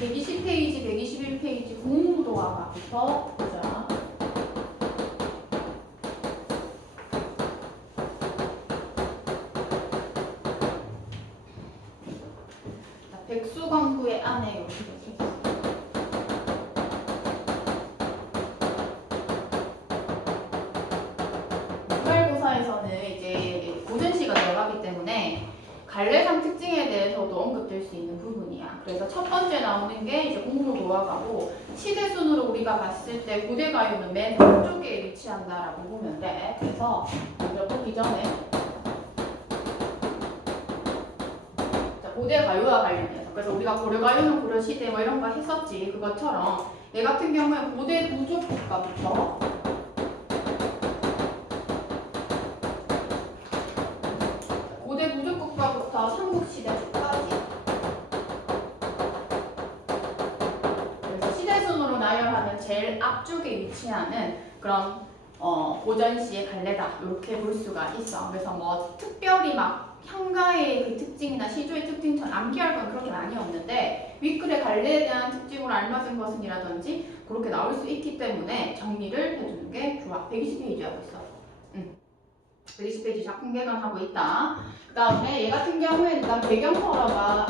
120페이지, 121페이지 공무도화가부터 보자. 백수광구의 안에 여기가 있어. 모의고사에서는 이제 고전시가 들어가기 때문에 갈래상 특징에 대해서도 언급될 수 있는 부분이야. 그래서 첫 번째 나오는 게 이제 공무도화가고 시대순으로 우리가 봤을 때 고대가요는 맨 오른쪽에 위치한다라고 보면 돼. 그래서 이걸 보기 전에 고대가요와 관련해서 그래서 우리가 고려가요는 고려시대 뭐 이런 거 했었지. 그것처럼 얘 같은 경우에 고대 부족국가부터 고대 부족국가부터 삼국시대까지 그래서 시대순으로 나열하면 제일 앞쪽에 위치하는 그런 고전시의 갈래다 이렇게 볼 수가 있어. 그래서 뭐 특별히 막 향가의 그 특징이나 시조의 특징처럼 암기할 건 그렇게 많이 없는데 윗글의 갈래에 대한 특징으로 알맞은 것은이라든지 그렇게 나올 수 있기 때문에 정리를 해주는 게 좋아. 120페이지 하고 있어. 120페이지 작품 개관하고 있다. 그 다음에 얘 같은 경우에는 일단 배경서라가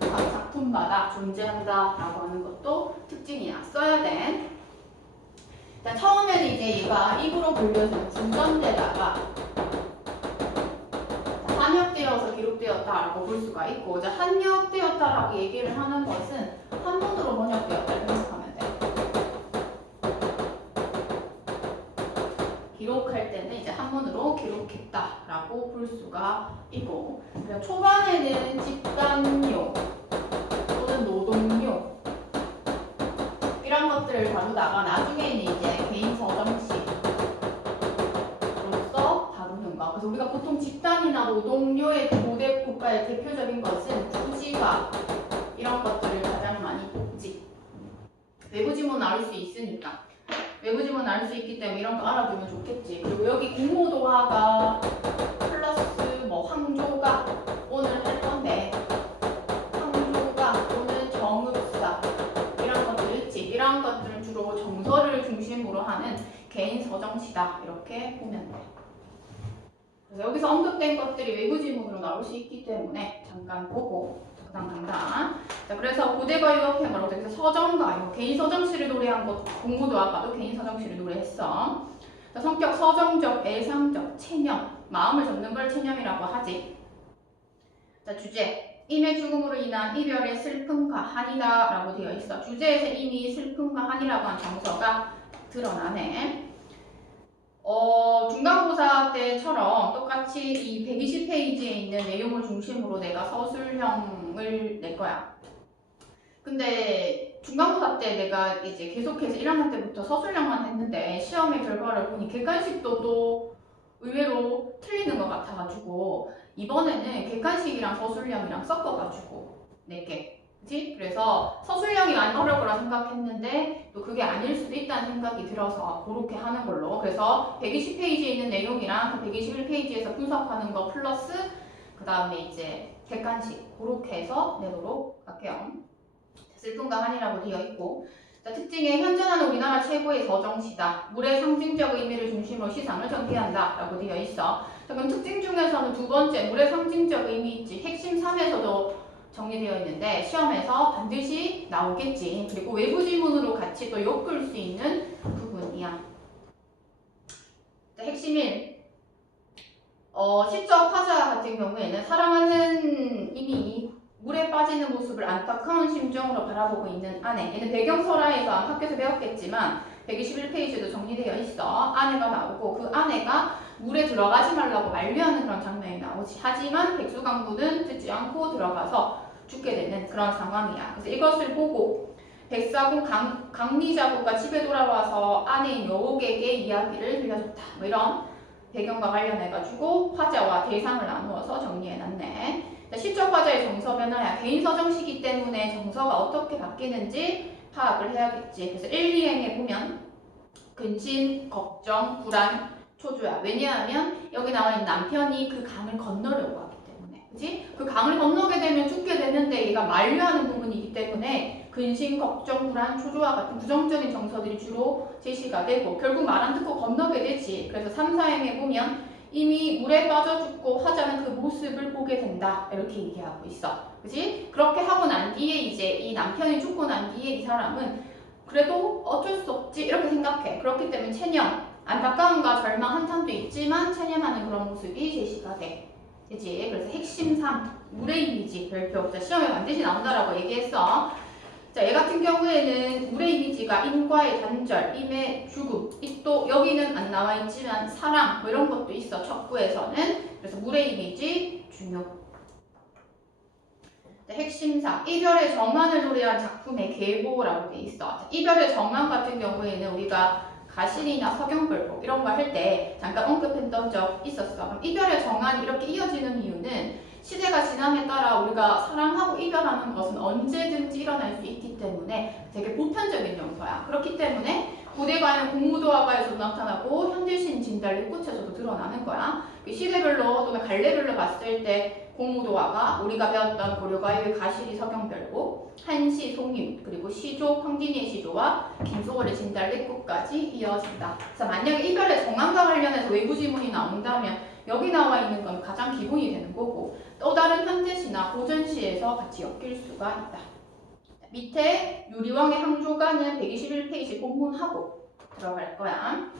각 작품마다 존재한다라고 하는 것도 특징이야. 써야 돼. 자, 처음에는 이제 얘가 입으로 불려주는 중전대다가 한역되어서 기록되었다라고 볼 수가 있고, 자, 한역되었다라고 얘기를 하는 것은 한문으로 번역되었다고 생각하면 돼. 기록할 때는 이제 한문으로 기록했다라고 볼 수가 있고, 그리고 초반에는 집단용 또는 노동용 이런 것들을 다루다가 나중에는 이제 개인 서정시로서 다루는 거. 그래서 우리가 보통 집단이나 노동요의 고대 국가의 대표적인 것은 부지와 이런 것들을 가장 많이 뽑지. 외부 지문 나올 수 있으니까. 외부 지문 나올 수 있기 때문에 이런 거 알아두면 좋겠지. 그리고 여기 공모도화가 플러스 뭐 황조가 오늘 할 건데 황조가 오늘 정읍사 이런 것들은 주로 정서를 중심으로 하는 개인 서정시다 이렇게 보면 돼. 그래서 여기서 언급된 것들이 외부 지문으로 나올 수 있기 때문에 잠깐 보고 당당. 자, 그래서 고대가요 옆에 뭐라고 되어 있어? 서정가요. 개인 서정시를 노래한 것 공부도 아까도 개인 서정시를 노래했어. 자, 성격 서정적, 애상적, 체념, 마음을 접는 걸 체념이라고 하지. 자, 주제. 인의 죽음으로 인한 이별의 슬픔과 한이다 라고 되어 있어. 주제에서 이미 슬픔과 한이라고 한 정서가 드러나네. 중간고사 때처럼 똑같이 이 120페이지에 있는 내용을 중심으로 내가 서술형을 낼 거야. 근데 중간고사 때 내가 이제 계속해서 1학년 때부터 서술형만 했는데 시험의 결과를 보니 객관식도 또 의외로 틀리는 것 같아가지고 이번에는 객관식이랑 서술형이랑 섞어가지고 낼게. 그치? 그래서 서술형이 많이 어려울 거라 생각했는데 또 그게 아닐 수도 있다는 생각이 들어서 그렇게 하는 걸로. 그래서 120페이지에 있는 내용이랑 그 121페이지에서 분석하는 거 플러스 그 다음에 이제 객관식 그렇게 해서 내도록 할게요. 슬픔과 한이라고 되어 있고, 자, 특징에 현존하는 우리나라 최고의 서정시다. 물의 상징적 의미를 중심으로 시상을 전개한다 라고 되어 있어. 자, 그럼 특징 중에서는 두 번째 물의 상징적 의미 있지. 핵심 3에서도 정리되어 있는데 시험에서 반드시 나오겠지. 그리고 외부 지문으로 같이 또 엮을 수 있는 부분이야. 자, 핵심 1. 시적 화자 같은 경우에는 사랑하는 이미 물에 빠지는 모습을 안타까운 심정으로 바라보고 있는 아내. 얘는 배경설화에서 학교에서 배웠겠지만 121페이지에도 정리되어 있어. 아내가 나오고 그 아내가 물에 들어가지 말라고 만류하는 그런 장면이 나오지. 하지만 백수강부는 듣지 않고 들어가서 죽게 되는 그런 상황이야. 그래서 이것을 보고 백사군 강리자부가 집에 돌아와서 아내인 여옥에게 이야기를 들려줬다. 뭐 이런 배경과 관련해가지고 화자와 대상을 나누어서 정리해놨네. 시적 화자의 정서 변화야. 개인 서정시기 때문에 정서가 어떻게 바뀌는지 파악을 해야겠지. 그래서 1, 2행에 보면 근심, 걱정, 불안, 초조야. 왜냐하면 여기 나와 있는 남편이 그 강을 건너려고 하기 때문에. 그치? 그 강을 건너게 되면 죽게 되는데 얘가 만류하는 부분이기 때문에 근심, 걱정, 불안, 초조와 같은 부정적인 정서들이 주로 제시가 되고 결국 말 안 듣고 건너게 되지. 그래서 3, 4행에 보면 이미 물에 빠져 죽고 하자는 그 모습을 보게 된다. 이렇게 얘기하고 있어. 그치? 그렇게 하고 난 뒤에 이제 이 남편이 죽고 난 뒤에 이 사람은 그래도 어쩔 수 없지 이렇게 생각해. 그렇기 때문에 체념, 안타까움과 절망 한탄도 있지만 체념하는 그런 모습이 제시가 돼. 그치? 그래서 핵심 3, 물의 이미지 별표. 자, 시험에 반드시 나온다라고 얘기했어. 자, 얘 같은 경우에는 물의 이미지가 임과의 단절, 임의 죽음, 이 또 여기는 안 나와 있지만 사랑 뭐 이런 것도 있어. 척구에서는. 그래서 물의 이미지 중요. 자, 핵심사 이별의 정환을 노래한 작품의 계보라고 돼 있어. 자, 이별의 정환 같은 경우에는 우리가 가실이나 서경별곡 이런 거 할 때 잠깐 언급했던 적 있었어. 그럼 이별의 정환이 이렇게 이어지는 이유는 시대가 지남에 따라 우리가 사랑하고 이별하는 것은 언제든지 일어날 수 있기 때문에 되게 보편적인 정서야. 그렇기 때문에 고대가는 공무도화가에서도 나타나고 현대신 진달래 꽃에서도 드러나는 거야. 시대별로 또는 갈래별로 봤을 때 공무도화가 우리가 배웠던 고려가의 가실이 서경별곡, 한시 송임, 그리고 시조 황진이의 시조와 김소월의 진달래꽃까지 이어진다. 그래서 만약에 이별의 정황과 관련해서 외부 지문이 나온다면 여기 나와 있는 건 가장 기본이 되는 거고 또 다른 현대시나 고전시에서 같이 엮일 수가 있다. 밑에 유리왕의 항조가는 121페이지 본문하고 들어갈 거야.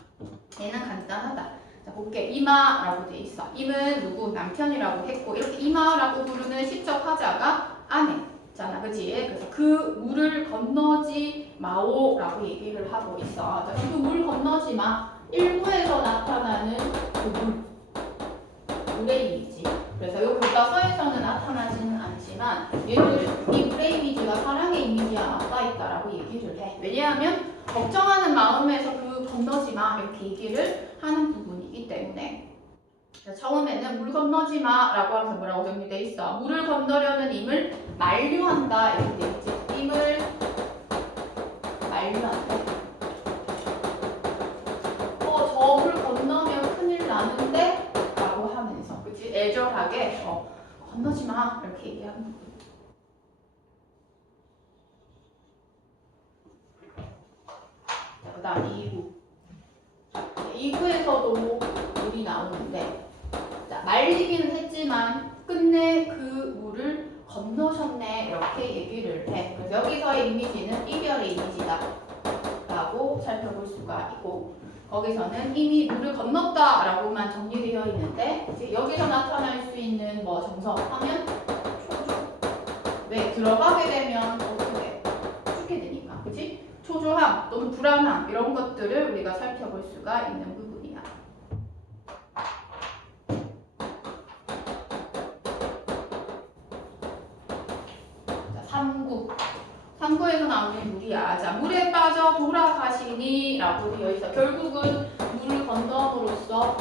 얘는 간단하다. 자, 볼게. 이마라고 돼 있어. 임은 누구? 남편이라고 했고 이렇게 이마라고 부르는 시적 하자가 아내잖아. 그치? 그래서 그 물을 건너지 마오라고 얘기를 하고 있어. 그 물 건너지 마. 일부에서 나타나는 그 물의 이미지. 그래서 이 교과서에서는 나타나지는 않지만 얘를 이 물의 이미지가 사랑의 이미지와 맞닿아 있다라고 얘기를 해. 왜냐하면 걱정하는 마음에서 그 건너지 마 이렇게 얘기를 하는 부분이기 때문에. 처음에는 물 건너지 마라고 하면서 뭐라고 정리돼 있어? 물을 건너려는 임을 만류한다 이렇게 돼 있지. 임을 만류한다. 저 물 건너면 큰일 나는데? 라고 하면서 그치? 애절하게 건너지 마 이렇게 얘기하는 부분. 자, 그 다음 2부. 2부에서도 물이 나오는데 자, 말리기는 했지만 끝내 그 물을 건너셨네 이렇게 얘기를 해. 그래서 여기서의 이미지는 이별의 이미지다 라고 살펴볼 수가 있고 거기서는 이미 물을 건넜다 라고만 정리되어 있는데 이제 여기서 나타날 수 있는 뭐 정서하면 초조. 왜? 들어가게 되면 어떻게 죽게 되니까. 그치? 초조함 또는 불안함 이런 것들을 우리가 살펴볼 수가 있는 부분이야. 자, 3구에서 나오는 물이야. 자, 물에 빠져 돌아가시니 라고 되어 있어. 결국은 물을 건너므로써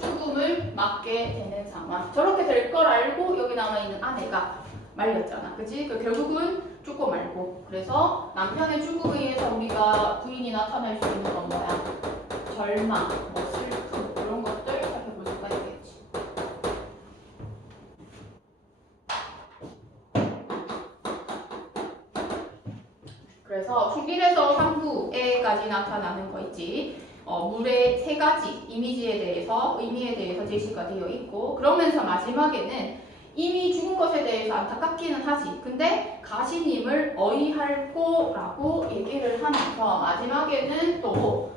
죽음을 맞게 되는 상황. 저렇게 될 걸 알고 여기 나와 있는 아내가 말렸잖아. 그치? 결국은 죽고 말고. 그래서 남편의 죽음에 의해서 우리가 부인이 나타날 수 있는 건 뭐야? 절망, 뭐 슬픔 이런 것들 살펴볼 수가 있겠지. 그래서 총 1에서 3부에까지 나타나는 거 있지. 물의 3가지 이미지에 대해서 의미에 대해서 제시가 되어 있고 그러면서 마지막에는 이미 죽은 것에 대해서 안타깝기는 하지. 근데 가시님을 어이할꼬라고 얘기를 하면서 마지막에는 또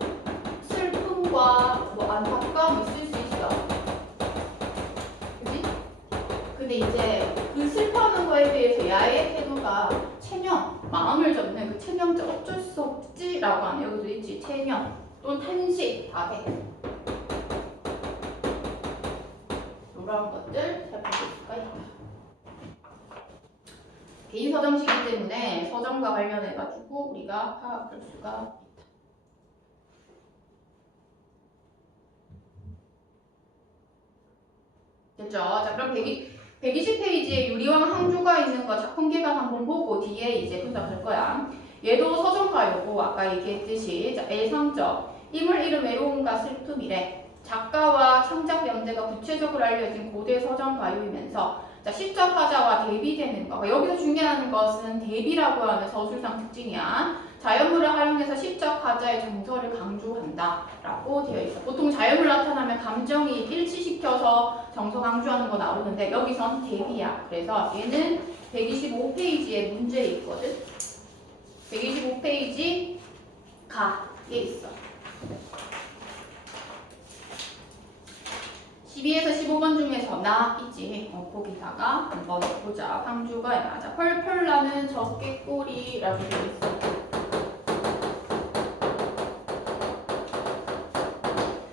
슬픔과 뭐 안타까움이 있을 수 있어. 그치? 근데 이제 그 슬퍼하는 거에 대해서 야의 태도가 체념, 마음을 접는 그 체념자 어쩔 수 없지라고 하는 여기도 있지. 체념 또는 탄식 다 돼. 이런 것들 살펴볼 수가 있다. 개인 서정시기 때문에 서정과 관련해가지고 우리가 파악할 수가 있다. 됐죠? 자, 그럼 120페이지에 유리왕 항조가 있는 거 작품 개발 한번 보고 뒤에 이제 분석할 거야. 얘도 서정가요고 아까 얘기했듯이 자, 애상적 인물 이름 외로움과 슬픔이래. 작가와 창작 연대가 구체적으로 알려진 고대 서정 가요이면서 자, 시적 화자와 대비되는 거. 여기서 중요한 것은 대비라고 하는 서술상 특징이야. 자연물을 활용해서 시적 화자의 정서를 강조한다 라고 되어 있어. 보통 자연물 나타나면 감정이 일치시켜서 정서 강조하는 거 나오는데 여기선 대비야. 그래서 얘는 125페이지에 문제 있거든. 125페이지 가에 있어. 12에서 15번 중에서 나 있지. 거기다가 한번 보자. 상주가 맞아. 펄펄 나는 적개꼬리라고 되어 있어.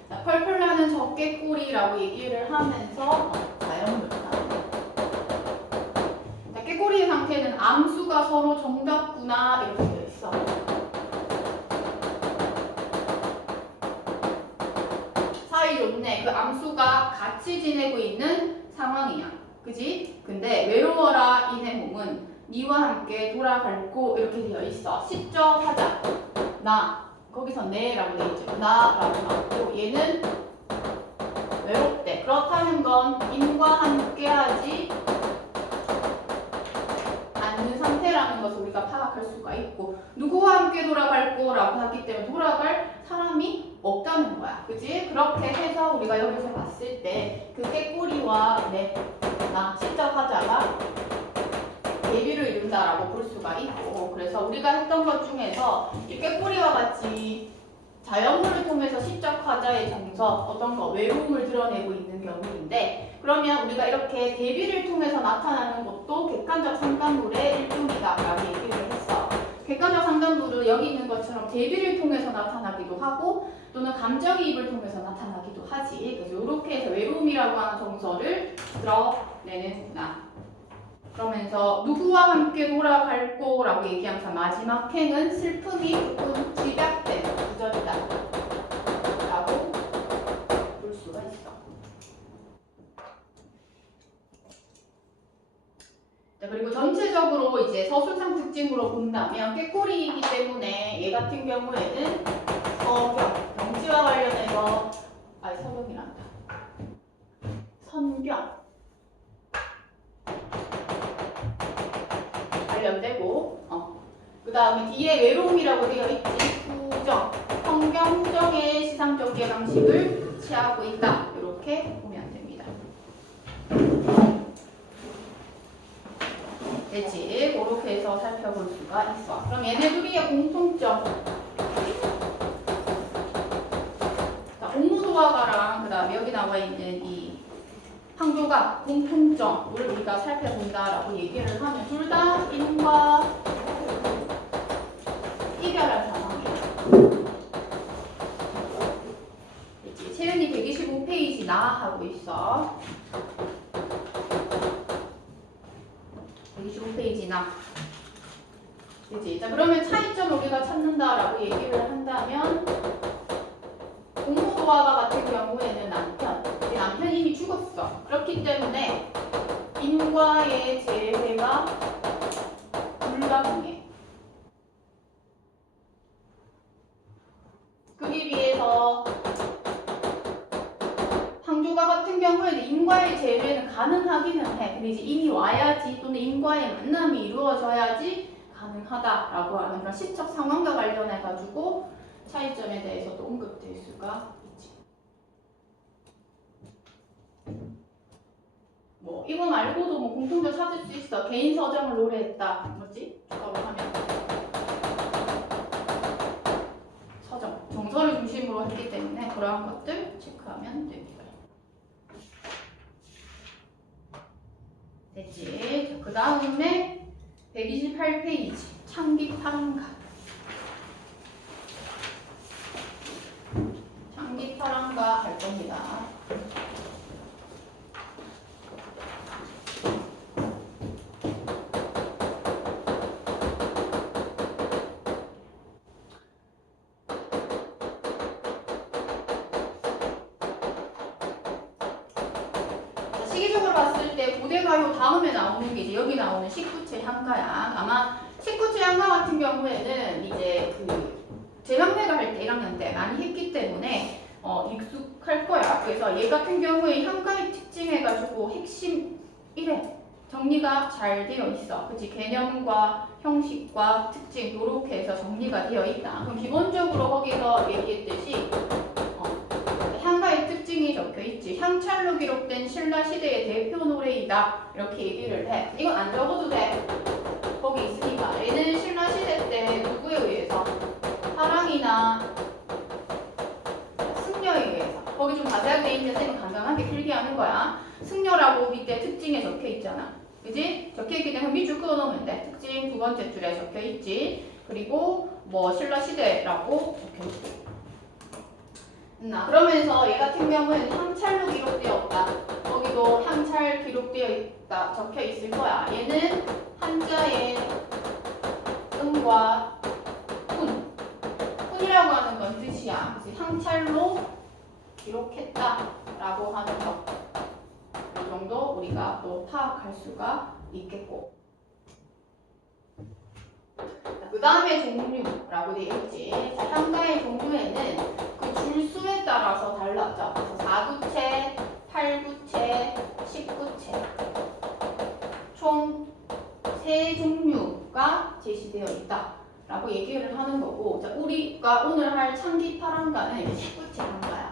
자, 펄펄 나는 적개꼬리라고 얘기를 하면서 자연물 자, 깨꼬리의 상태는 암수가 서로 정답구나 이렇게 되어 있어. 사이좋네. 그 암수가 같이 지내고 있는 상황이야. 그지? 근데 외로워라 이 내 몸은 니와 함께 돌아갈고 이렇게 되어 있어. 시적 하자. 나. 거기서 내라고 되어 있죠. 나라고 나오고 얘는 외롭대. 그렇다는 건 인과 함께하지 않는 상태라는 것을 우리가 파악할 수가 있고 누구와 함께 돌아갈 거라고 하기 때문에 돌아갈 사람이 없다는 거야. 그지? 그렇게 해서 우리가 여기서 봤을 때 그 깨꼬리와 나 시적 하자가 대비를 이룬다라고 볼 수가 있고 그래서 우리가 했던 것 중에서 이 깨꼬리와 같이 자연물을 통해서 시적 화자의 정서 어떤 거 외로움을 드러내고 있는 경우인데 그러면 우리가 이렇게 대비를 통해서 나타나는 것도 객관적 상담물의 일종이다라고 얘기를 했어. 객관적 상담물은 여기 있는 것처럼 대비를 통해서 나타나기도 하고 또는 감정이입을 통해서 나타나기도 하지. 그래서 이렇게 해서 외로움이라고 하는 정서를 드러내는구나. 그러면서 누구와 함께 돌아갈 거라고 얘기하면서 마지막 행은 슬픔이 조금 집약된 구절이다 라고 볼 수가 있어. 자, 그리고 전체적으로 이제 서술상 특징으로 본다면 꾀꼬리이기 때문에 얘 같은 경우에는 서경, 경치와 관련해서 서경이란다. 선경 관련되고 그 다음에 뒤에 외로움이라고 되어 있지. 후정, 성경, 후정의 시상 전개 방식을 취하고 있다. 이렇게 보면 됩니다. 됐지? 그렇게 해서 살펴볼 수가 있어. 그럼 얘네 둘이의 공통점. 자, 옥무도화가랑 그 다음에 여기 나와 있는 이 항조가 공통점을 우리가 살펴본다라고 얘기를 하면 둘 다 인과 이별한 상황이에요. 그치? 채윤이 125페이지 나 하고 있어. 125페이지 나. 그치? 자, 그러면 차이점 우리가 찾는다라고 얘기를 한다면 공무도화가 같은 경우에는 남편 이미 죽었어. 그렇기 때문에 인과의 재회가 불가능해. 그에 비해서 항조가 같은 경우에는 인과의 재회는 가능하기는 해. 근데 이제 이미 와야지 또는 인과의 만남이 이루어져야지 가능하다라고 하는 그런 시적 상황과 관련해가지고 차이점에 대해서도 언급될 수가 있지. 뭐 이거 말고도 뭐 공통점 찾을 수 있어. 개인 서정을 노래했다. 뭐지? 라고 하면 서정, 정서를 중심으로 했기 때문에 그러한 것들 체크하면 됩니다. 됐지? 그 다음에 128페이지 창비파랑가. 창비파랑가 할 겁니다. 시기적으로 봤을 때 고대가요 다음에 나오는 게 이제 여기 나오는 식구체 향가야. 아마 식구체 향가 같은 경우에는 이제 그 재학매가 할 때 1학년 때 많이 했기 때문에 익숙할 거야. 그래서 얘 같은 경우에 향가의 특징 해가지고 핵심 1회 정리가 잘 되어 있어. 그치? 개념과 형식과 특징 요렇게 해서 정리가 되어 있다. 그럼 기본적으로 거기서 얘기했듯이 향가의 특징이 적혀 있지. 향찰로 기록된 신라 시대의 대표 노래이다. 이렇게 얘기를 해. 이건 안 적어도 돼. 거기 있으니까. 얘는 신라 시대 때 누구에 의해서? 사랑이나 승려에 의해서. 거기 좀 자세하게 있는데 쌤은 간단하게 필기하는 거야. 승려라고 밑에 특징에 적혀 있잖아. 그지? 적혀 있기 때문에 밑줄 그어 놓으면 돼. 특징 두 번째 줄에 적혀 있지. 그리고 뭐 신라 시대라고 적혀 있지. 그러면서 얘 같은 경우는 향찰로 기록되었다. 거기도 향찰 기록되어 있다. 적혀 있을 거야. 얘는 한자에 음과 훈. 훈이라고 하는 건 뜻이야. 그래서 향찰로 기록했다라고 하는 거. 이 정도 우리가 또 파악할 수가 있겠고. 그 다음에 종류라고 되어 있지. 향가의 종류에는 그 줄수에 따라서 달라져. 그래서 4구체, 8구체, 10구체. 총 3종류가 제시되어 있다. 라고 얘기를 하는 거고. 자, 우리가 오늘 할 창기 8항가는 10구체 항가야.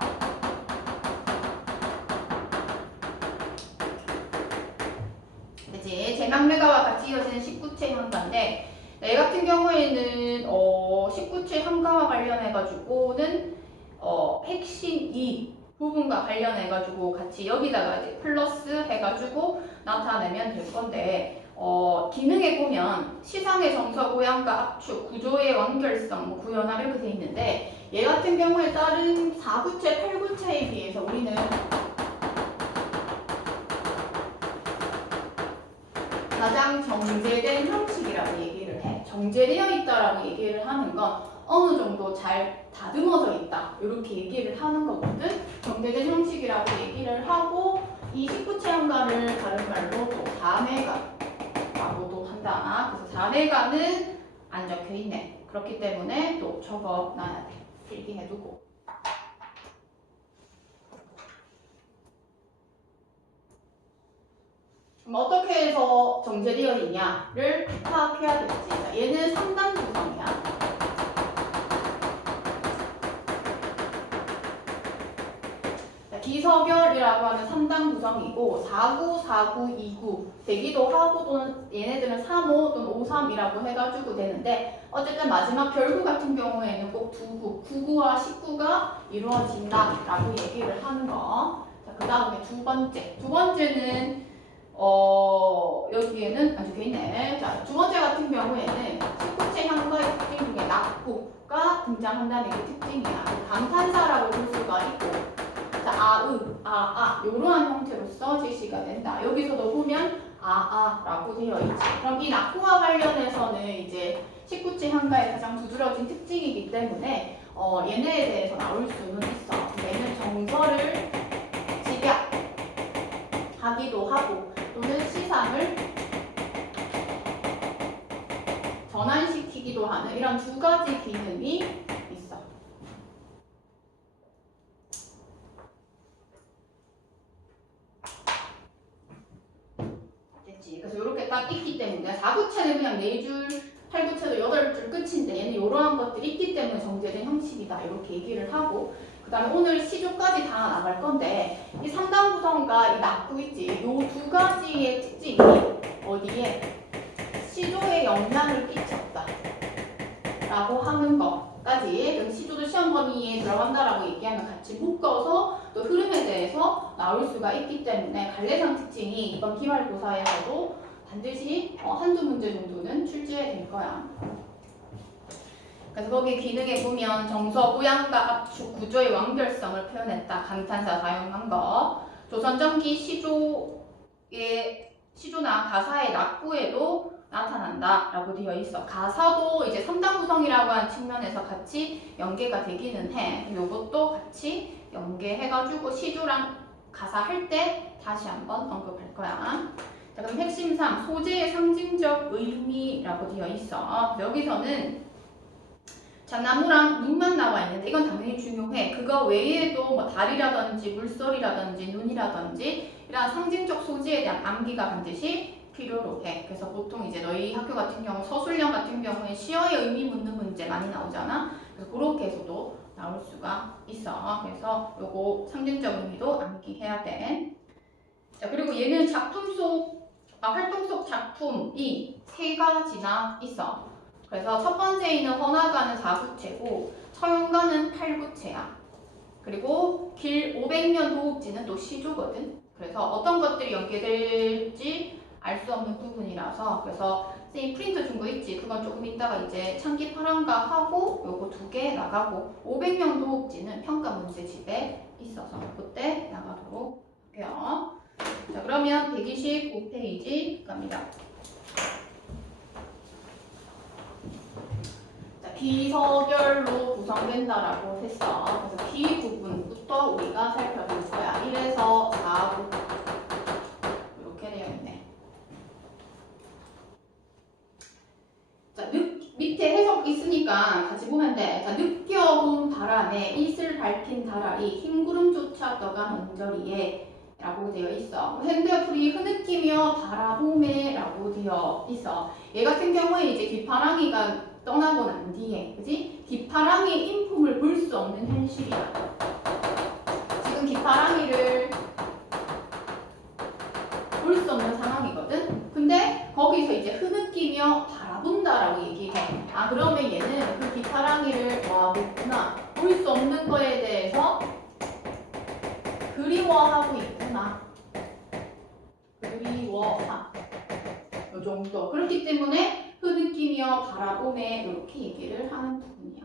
그치? 제각매가와 같이 이어지는 10구체 항가인데 얘 같은 경우에는 19체 항가와 관련해가지고는 핵심 2 부분과 관련해가지고 같이 여기다가 이제 플러스 해가지고 나타내면 될 건데 기능에 보면 시상의 정서, 고양과 압축, 구조의 완결성, 뭐 구현화 이렇게 돼 있는데 얘 같은 경우에 다른 4구체, 8구체에 비해서 우리는 가장 정제된 형식이라고 얘기를 해. 정제되어 있다라고 얘기를 하는 건 어느 정도 잘 다듬어져 있다. 이렇게 얘기를 하는 거거든. 정제된 형식이라고 얘기를 하고 이 19체 항가를 다른 말로 또 4내가라고도 한다. 그래서 4내가는 안 적혀 있네. 그렇기 때문에 또 적어놔야 돼. 필기해두고. 그럼 어떻게 해서 정제되어 있냐를 파악해야 될지. 자, 얘는 3단 구성이야. 자, 기서결이라고 하는 3단 구성이고 4구, 4구, 2구 되기도 하고 또는 얘네들은 3호 또는 5, 3이라고 해가지고 되는데 어쨌든 마지막 결구 같은 경우에는 꼭 2구, 9구와 19가 이루어진다라고 얘기를 하는 거. 자, 그 다음에 두 번째는 여기에는 안 적혀있네. 자, 두 번째 같은 경우에는 19체 향가의 특징 중에 낙구가 등장한다는 게 특징이야. 감탄사라고 볼 수가 있고, 자, 이러한 형태로서 제시가 된다. 여기서도 보면 라고 되어 있지. 그럼 이 낙구와 관련해서는 이제 19체 향가의 가장 두드러진 특징이기 때문에 얘네에 대해서 나올 수는 있어. 얘는 정서를 집약하기도 하고 또는 시상을 전환시키기도 하는 이런 두 가지 기능이 있어. 됐지? 그래서 이렇게 딱 있기 때문에 4구체는 그냥 4줄, 8구체도 8줄 끝인데 얘는 이러한 것들이 있기 때문에 정제된 형식이다. 이렇게 얘기를 하고 그 다음에 오늘 시조까지 다 나갈 건데 이 3단 구성과 이 낙구 있지? 이 두 가지의 특징이 어디에 시조에 영향을 끼쳤다 라고 하는 것까지 그럼 시조도 시험 범위에 들어간다라고 얘기하면 같이 묶어서 또 흐름에 대해서 나올 수가 있기 때문에 갈래상 특징이 이번 기말고사에서도 반드시 한두 문제 정도는 출제될 거야. 그래서 거기 기능에 보면 정서, 고양과 압축, 구조의 완결성을 표현했다. 감탄사 사용한 거. 조선전기 시조나 가사의 낙구에도 나타난다 라고 되어 있어. 가사도 이제 3단 구성이라고 하는 측면에서 같이 연계가 되기는 해. 요것도 같이 연계해가지고 시조랑 가사 할 때 다시 한번 언급할 거야. 자, 그럼 핵심 3, 소재의 상징적 의미라고 되어 있어. 여기서는 자, 나무랑 눈만 나와 있는데 이건 당연히 중요해. 그거 외에도 뭐 달이라든지 물소리라든지 눈이라든지 이런 상징적 소지에 대한 암기가 반드시 필요로 해. 그래서 보통 이제 너희 학교 같은 경우 서술형 같은 경우에 시어의 의미 묻는 문제 많이 나오잖아. 그래서 그렇게 해서도 나올 수가 있어. 그래서 요거 상징적 의미도 암기해야 돼. 자, 그리고 얘는 활동 속 작품이 세 가지나 있어. 그래서 첫 번째는 헌화가는 4구체고 처용가는 8구체야. 그리고 길 500년 도읍지는 또 시조거든. 그래서 어떤 것들이 연계될지 알 수 없는 부분이라서 그래서 선생님 프린트 준 거 있지? 그건 조금 이따가 이제 창기 파랑가 하고 요거 2개 나가고 500년 도읍지는 평가 문제집에 있어서 그때 나가도록 할게요. 자, 그러면 125페이지 갑니다. 자, 비서별로 구성된다라고 했어. 그래서 비 부분부터 우리가 살펴볼 거야. 1에서 4부 이렇게 되어 있네. 자, 밑에 해석 있으니까 같이 보면 돼. 자, 늦겨운 바람에 이슬 밝힌 달알이 흰구름조차 떠간 언저리에 라고 되어 있어. 핸드풀이 흐느끼며 바라보매 라고 되어 있어. 얘 같은 경우에 이제 귓바람이가 떠나고 난 뒤에, 그지? 귓바람이 인품을 볼 수 없는 현실이야. 지금 귓바람이를 볼 수 없는 상황이거든? 근데 거기서 이제 흐느끼며 바라본다라고 얘기해. 아, 그러면 얘는 그 귓바람이를 와, 묻구나. 볼 수 없는 거에 대해서 그리워하고 있구나. 그리워하. 요 정도. 그렇기 때문에 흐느끼며 바라보매 이렇게 얘기를 하는 부분이야.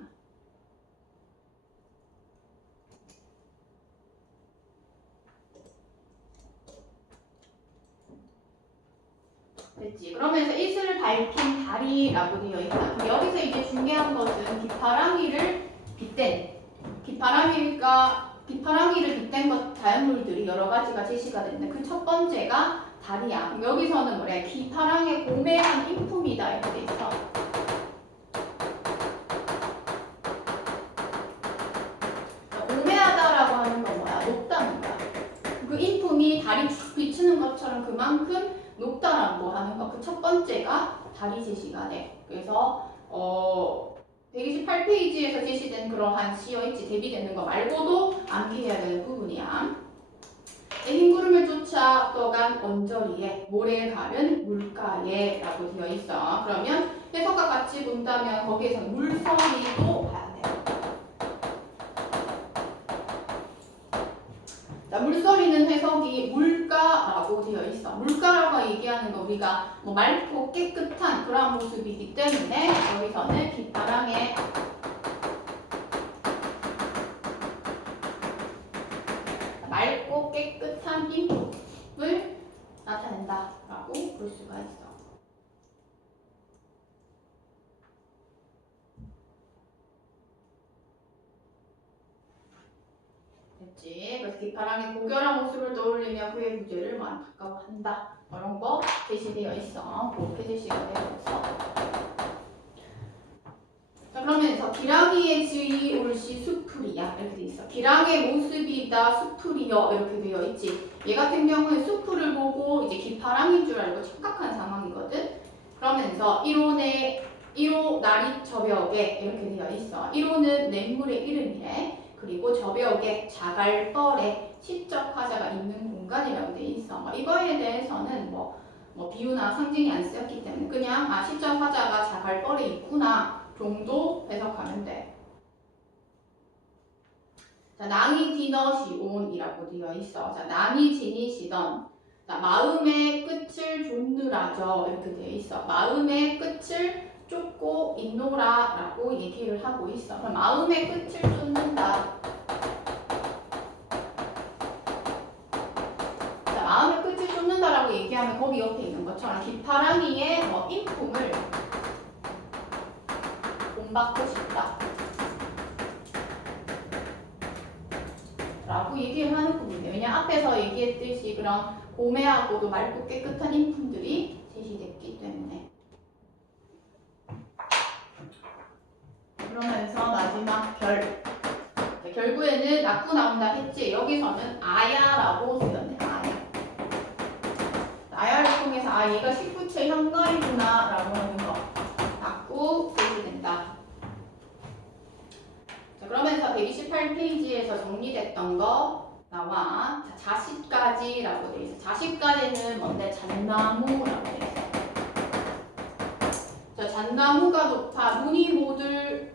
됐지? 그러면서 이슬 밝힌 달이라고 되어 있다. 그럼 여기서 이제 중요한 것은 깃바람이를 빗댄. 깃바람이를 빗댄 것 자연물들이 여러 가지가 제시가 됐는데 그 첫 번째가 달이야. 그럼 여기서는 뭐래? 깃바람의 고매한 인품이다 이렇게 돼 있어. 고매하다라고 하는 건 뭐야? 높다는 거야. 그 인품이 달이 쭉 비추는 것처럼 그만큼 높다라고 하는 거. 그 첫 번째가 달이 제시가 돼. 그래서 128페이지에서 제시된 그러한 시어 있지 대비되는 거 말고도 암기해야 되는 부분이야. 흰 구름을 쫓아 떠간 언저리에 모래 가른 물가에 라고 되어 있어. 그러면 해석과 같이 본다면 거기에서 물서리도 봐야 돼. 자, 물서리는 해석이 물가라고 되어 있어. 물가라고 얘기하는 거 우리가 뭐 맑고 깨끗한 그러한 모습이기 때문에 여기서는 빗바람에 맑고 깨끗한 인품을 나타낸다라고 볼 수가 있어. 됐지? 그래서 깃바람이 고결한 모습을 떠올리며 그의 부재를 안타까워한다. 이런 거 제시되어 있어. 그렇게 제시가 되어 있어. 자, 그러면서 기랑이의 지위 옳시 수풀이야 이렇게 돼 있어. 기랑의 모습이다 수풀이여 이렇게 되어 있지. 얘 같은 경우에 수풀을 보고 이제 깃바람인 줄 알고 착각한 상황이거든. 그러면서 1호 나리 저벽에 이렇게 되어 있어. 1호는 냇물의 이름이래. 그리고 저벽에 자갈벌에 시적 화자가 있는 공간이라고 돼 있어. 이거에 대해서는 뭐 비유나 상징이 안 쓰였기 때문에 그냥 시적 화자가 자갈벌에 있구나 정도 해석하면 돼. 자, 낭이 디너시온이라고 되어 있어. 자, 낭이 지니시던. 자, 마음의 끝을 좇느라져 이렇게 되어 있어. 마음의 끝을 쫓고 있노라라고 얘기를 하고 있어. 그럼 마음의 끝을 쫓는다. 자, 마음의 끝을 쫓는다라고 얘기하면 거기 옆에 있는 것처럼 깃바람이의 인품을 본받고 싶다. 라고 얘기를 하는 부분이에요. 왜냐 앞에서 얘기했듯이 그런 고매하고도 맑고 깨끗한 인품들이 제시됐기 때문에. 그러면서 마지막 결. 결국에는 낙구 나온다 했지. 여기서는 아야라고 쓰였네. 아야. 아야를 통해서 아 얘가 식구체 현가이구나 라고 하는 거. 낙구 표시된다. 자, 그러면서 128페이지에서 정리됐던 거 나와. 자, 자식까지라고 돼 있어. 자식까지는 뭔데? 잣나무라고 돼 있어. 자, 잣나무가 높아 눈이 모들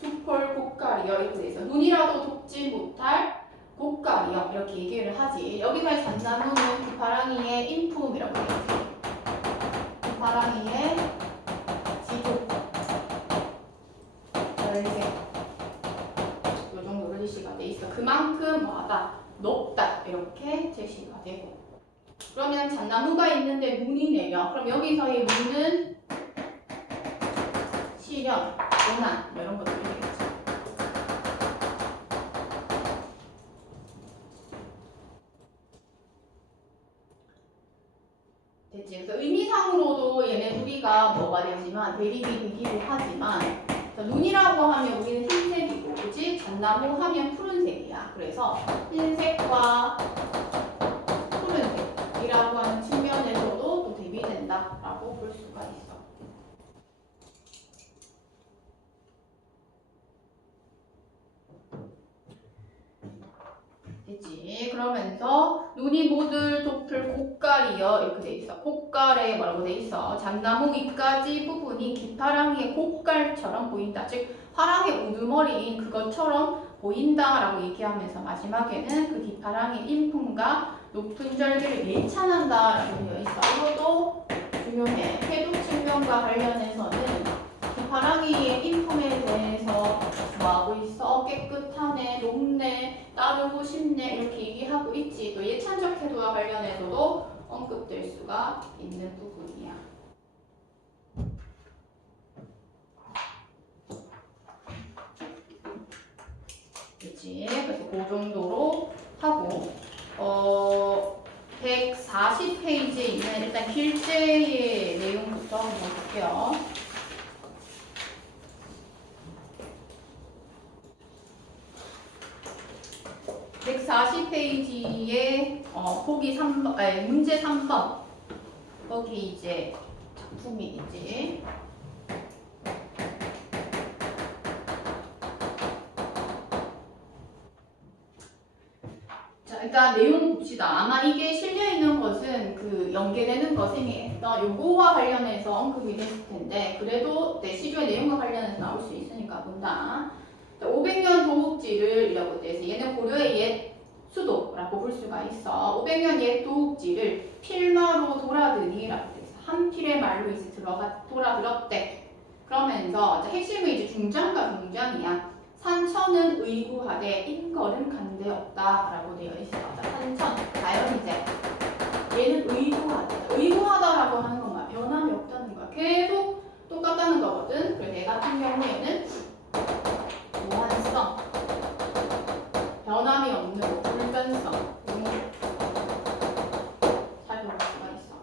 두폴 고깔이여 이렇게 돼 있어. 눈이라도 돕지 못할 고깔이여 이렇게 얘기를 하지. 여기서의 잣나무는 기파랑이의 인품이라고 돼 있어. 기파랑이의 지도 열쇠 요 정도로 제시가 돼 있어. 그만큼 뭐하다 높다 이렇게 제시가 되고. 그러면 잣나무가 있는데 눈이 내려. 그럼 여기서의 눈은 시련, 고난 이런 것들이 되겠죠. 됐지? 그래서 의미상으로도 얘네 둘이가 뭐가 되지만 대립이 되기도 하지만 자, 눈이라고 하면 우리는 흰색이고 그치? 잣나무 하면 푸른색이야. 그래서 흰색과 푸른색이라고 하는 측면에서도 또 대비된다라고 볼 수가 있어. 됐지? 그러면서 눈이 모들 도플 고깔이여 이렇게 돼 있어. 고깔에 뭐라고 돼 있어? 잣나무 윗가지 부분이 기파랑이의 고깔처럼 보인다. 즉 파랑의 우두머리인 그것처럼 보인다라고 얘기하면서 마지막에는 그 기파랑의 인품과 높은 절개를 예찬한다라고 되어 있어. 이것도 중요해. 해독 측면과 관련해서는 기파랑이의 인품에 대해서 뭐하고 있어? 깨끗하네, 높네, 따르고 싶네 이렇게 얘기하고 있지. 또 예찬적 태도와 관련해서도 언급될 수가 있는 부분이야. 그치? 그래서 그 정도로 하고 140페이지에 있는 일단 길제의 내용부터 한번 볼게요. 140페이지에 보기 3번, 아니, 문제 3번 거기 이제 작품이겠지. 자, 일단 내용 봅시다. 아마 이게 실려있는 것은 그 연계되는 거 생략했던 요거와 관련해서 언급이 됐을 텐데 그래도 내 시조의 내용과 관련해서 나올 수 있으니까 본다. 500년 도읍지를 돼서 얘는 고려의 옛 수도라고 볼 수가 있어. 500년 옛 도읍지를 필마로 돌아드니라고 돼서 한 필의 말로 이제 돌아들었대. 그러면서 핵심은 이제 중장과 동장이야. 산천은 의구하되 인걸은 간대없다라고 되어 있어. 산천, 자연이제. 얘는 의구하다. 의구하다라고 하는 건 뭐야? 변함이 없다는 거야. 계속 똑같다는 거거든. 그래서 얘 같은 경우에는 무한성, 변함이 없는 불변성 살펴볼 수가 있어.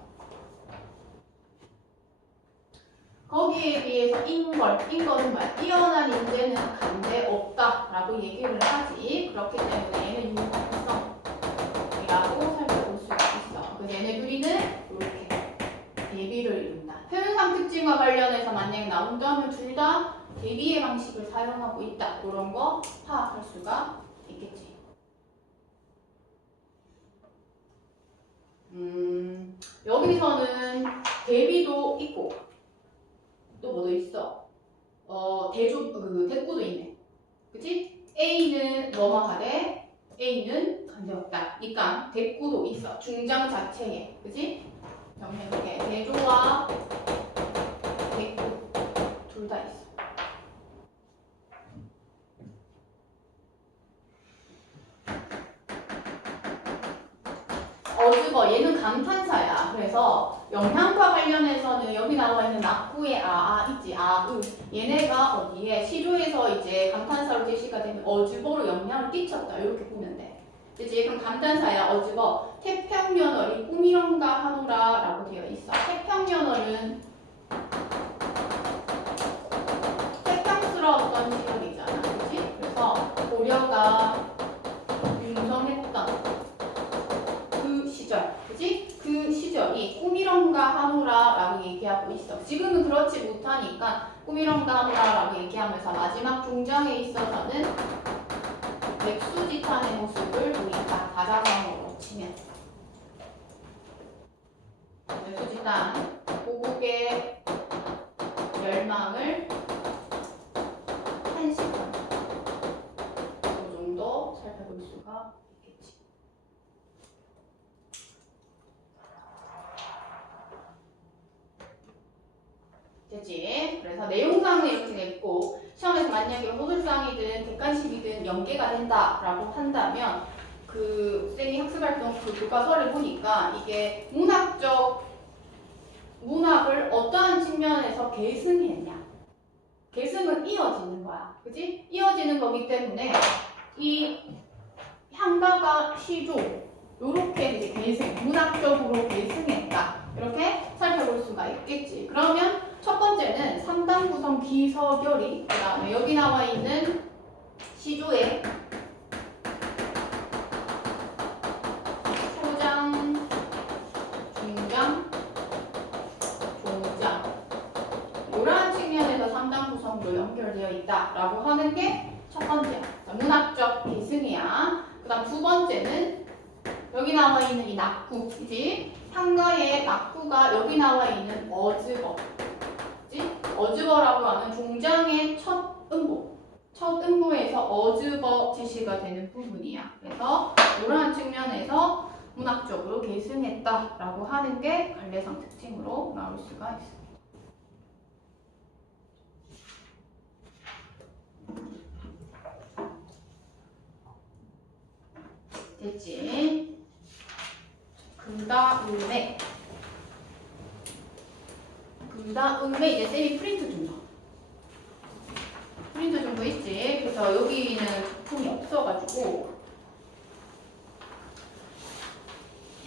거기에 비해서 인걸은 뭐야? 뛰어난 인재는 간대 없다라고 얘기를 하지. 그렇기 때문에 얘는 유한성이라고 살펴볼 수가 있어. 그래서 얘네 둘이는 이렇게 대비를 이룬다. 표현상 특징과 관련해서 만약에 나온다면 둘 다 대비의 방식을 사용하고 있다. 이런 거 파악할 수가 있겠지. 여기서는 대비도 있고 또 뭐도 있어? 대꾸도 있네. 그치? A는 뭐뭐하되 A는 간대없다. 그러니까 대꾸도 있어. 중장 자체에. 그치? 이렇게 대조와 대꾸 둘 다 있어. 어즈버 얘는 감탄사야. 그래서 영향과 관련해서는 여기 나와 있는 낙구의 있지. 얘네가 어디에 시조에서 이제 감탄사로 제시가 되면 어즈버로 영향을 끼쳤다. 이렇게 보면 돼. 그치? 그럼 감탄사야. 어즈버 태평연월이 꿈이런가 하노라 라고 되어 있어. 태평연월은 태평스러웠던 얘기하고 있어. 지금은 그렇지 못하니까 꾸미렁다라고 얘기하면서 마지막 종장에 있어서는 백수지탄의 모습을 우리가 다자성어로 치면 백수지탄 고국의 멸망을 한시간 그 정도 살펴볼 수가 있겠지. 됐지? 그래서 내용상은 이렇게 돼 있고 시험에서 만약에 호술상이든 객관식이든 연계가 된다라고 한다면 그 쌤이 학습활동 그 교과서를 보니까 이게 문학을 어떠한 측면에서 계승했냐. 계승은 이어지는 거야. 그치? 이어지는 거기 때문에 이 향가가 시조 요렇게 이제 계승, 문학적으로 계승했다. 이렇게 살펴볼 수가 있겠지. 그러면 첫 번째는 3단 구성 기서결이 그 다음에 여기 나와 있는 시조의 초장, 중장, 종장 이러한 측면에서 3단 구성으로 연결되어 있다라고 하는 게 첫 번째야. 문학적 계승이야. 그 다음 두 번째는 여기 나와 있는 이 낙구, 그지? 상가의 낙구가 여기 나와 있는 어즈거, 그지? 어즈거라고 하는 종장의 첫 음보, 첫 음보에서 어즈거 제시가 되는 부분이야. 그래서 이러한 측면에서 문학적으로 계승했다라고 하는 게 갈래상 특징으로 나올 수가 있어. 됐지? 그 다음에 이제 쌤이 프린트 준 거 있지? 그래서 여기는 부품이 없어가지고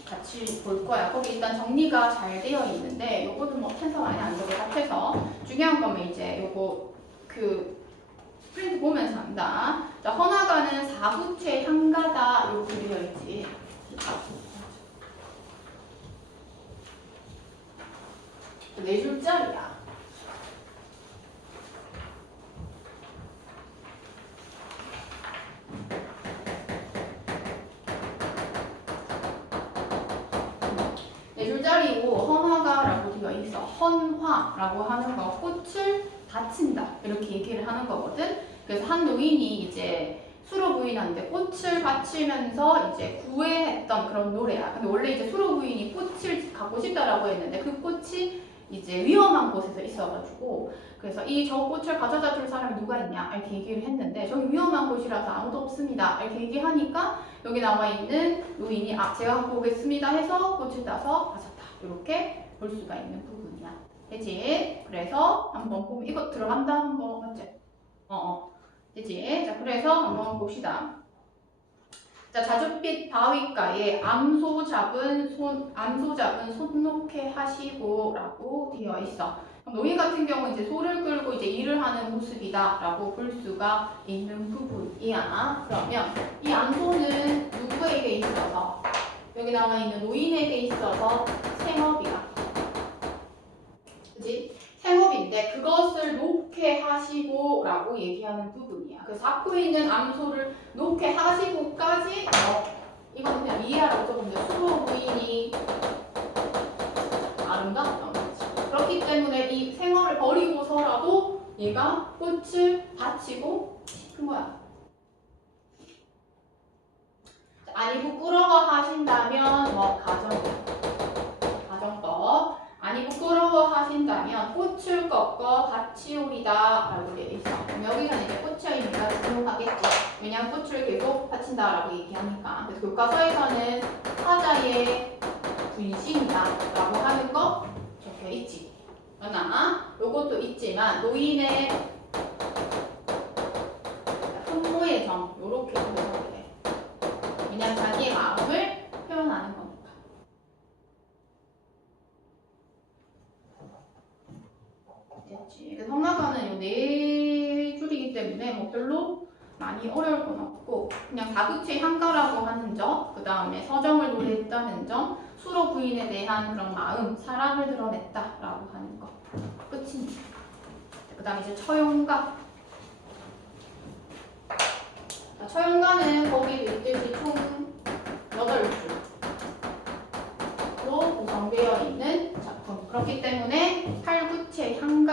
같이 볼 거야. 거기 일단 정리가 잘 되어 있는데 요거는 뭐 편성 안에 안 되고 같아서 중요한 거면 이제 요거 그 프린트 보면서 한다. 자, 헌화가는 사부채 향가다 이렇게 되어 있지. 네 줄짜리야. 네 줄짜리고 헌화가라고 되어 있어. 헌화라고 하는 거 꽃을 바친다 이렇게 얘기를 하는 거거든. 그래서 한 노인이 이제 수로 부인한테 꽃을 바치면서 이제 구애했던 그런 노래야. 근데 원래 이제 수로 부인이 꽃을 갖고 싶다라고 했는데 그 꽃이 이제 위험한 곳에서 있어가지고 그래서 이 저 꽃을 가져다 줄 사람이 누가 있냐 이렇게 얘기를 했는데 저기 위험한 곳이라서 아무도 없습니다 이렇게 얘기하니까 여기 나와 있는 노인이 제가 갖고 오겠습니다 해서 꽃을 따서 바쳤다 이렇게 볼 수가 있는 부분이야. 되지? 그래서 한번 보면 이거 들어간다 한번 맞지? 되지? 자 그래서 한번 봅시다. 자 자줏빛 바위가에 암소 잡은 손 놓게 하시고라고 되어 있어. 노인 같은 경우는 이제 소를 끌고 이제 일을 하는 모습이다라고 볼 수가 있는 부분이야. 그러면 이 암소는 누구에게 있어서 여기 나와 있는 노인에게 있어서 생업이야. 그지? 생업인데 그것을 놓게 하시고라고 얘기하는 부분이야. 그래서 갖고 있는 암소를 놓게 하시고까지 이건 그냥 이해하라고 적었는데 수로 부인이 아름답다는 거지. 그렇기 때문에 이 생업을 버리고서라도 얘가 꽃을 바치고 싶은 거야. 아니 부끄러워하신다면 가정법 아니 부끄러워하신다면 꽃을 꺾어 바치오리다 라고 되어 있어. 그럼 여기서는 이제 꽃이니까 주목하겠지. 왜냐면 꽃을 계속 바친다 라고 얘기하니까. 그래서 교과서에서는 사자의 분신이다 라고 하는 거 적혀 있지. 그러나 요것도 있지만 노인의 풍모의 정 요렇게 해석을 해. 그냥 자기의 마음을 표현하는 거니까. 됐지. 그래서 성가가는 요 네 줄이기 때문에 뭐 별로 많이 어려울 건 없고 그냥 다구체 향가라고 하는 점, 그 다음에 서정을 노래했다는 점, 수로 부인에 대한 그런 마음, 사랑을 드러냈다라고 하는 거. 그 다음에 이제 처용가. 자, 처용가는 거기 있듯이 총 8줄로 구성되어 있는 작품. 그렇기 때문에 8구체 향가